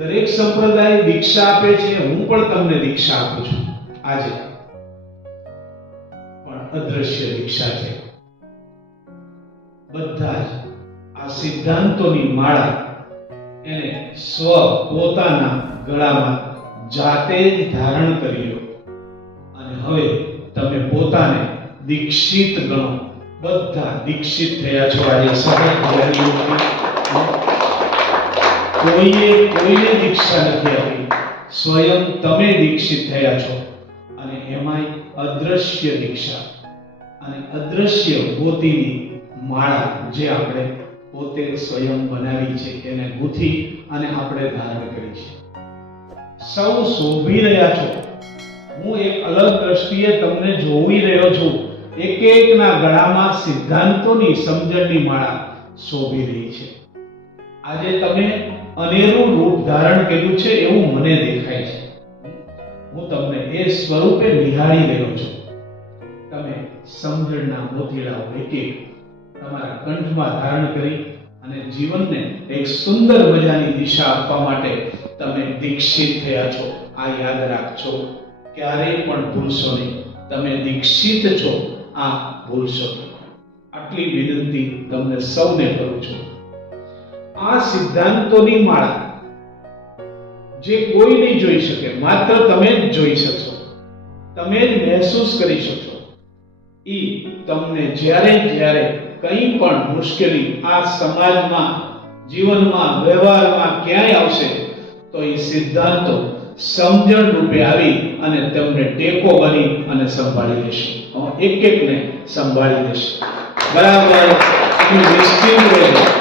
દરેક સંપ્રદાય દીક્ષા આપે છે, હું પણ તમને દીક્ષા આપું છું. આજે. પણ અદ્રશ્ય દીક્ષા છે. બધા જ આ સિદ્ધાંતોની માળા એને સ્વ પોતાના ગળામાં જાતે જ ધારણ કરી લો. અને હવે તમે પોતાને દીક્ષિત ગણો. બધા દીક્ષિત થયા છો આજે. ધ્યાનયોગથી. કોઈએ કોઈને દીક્ષા નથી આપી. સ્વયં તમે દીક્ષિત થયા છો. અને એમાંય અદ્રશ્ય દીક્ષા. અને અદ્રશ્ય મોતીની માળા જે આપણે પોતે સ્વયં બનાવી છે, એને ગૂંથી અને આપણે ધારણ કરી છે. સૌ શોભી રહ્યા છો. હું એક અલગ દ્રષ્ટિએ તમને જોઈ રહ્યો છું. એક એકના ગળામાં સિદ્ધાંતોની સમજણની માળા શોભી રહી છે. આજે તમે અનેરું રૂપ ધારણ કર્યું છે એવું મને દેખાય છે. હું તમને એ સ્વરૂપે નિહાળી રહ્યો છું. તમે સમજણના મોતીડાઓ એક એક તમારા કંઠમાં ધારણ કરી અને જીવનને એક સુંદર મજાની દિશા આપવા માટે તમે દીક્ષિત થયા છો. આ યાદ રાખજો, ક્યારેય પણ ભૂલશો નહીં. તમે દીક્ષિત છો, આ ભૂલશો નહીં. આટલી વિનંતી તમને સૌને કરું છું. આ સિદ્ધાંતોની માળા જે કોઈ નહીં જોઈ શકે, માત્ર તમે જ જોઈ શકશો. તમે જ મહેસૂસ કરી શકશો. એ તમને જ્યારે જ્યારે કંઈ પણ મુશ્કેલી આ સમાજમાં, જીવનમાં, વ્યવહારમાં ક્યાંય આવશે, તો એ સિદ્ધાંતો સમજણ રૂપે આવી અને તમને ટેકો બની અને સંભાળી લેશે. એક એકને સંભાળી લેશે. બરાબર? નિશ્ચિત રહેજો.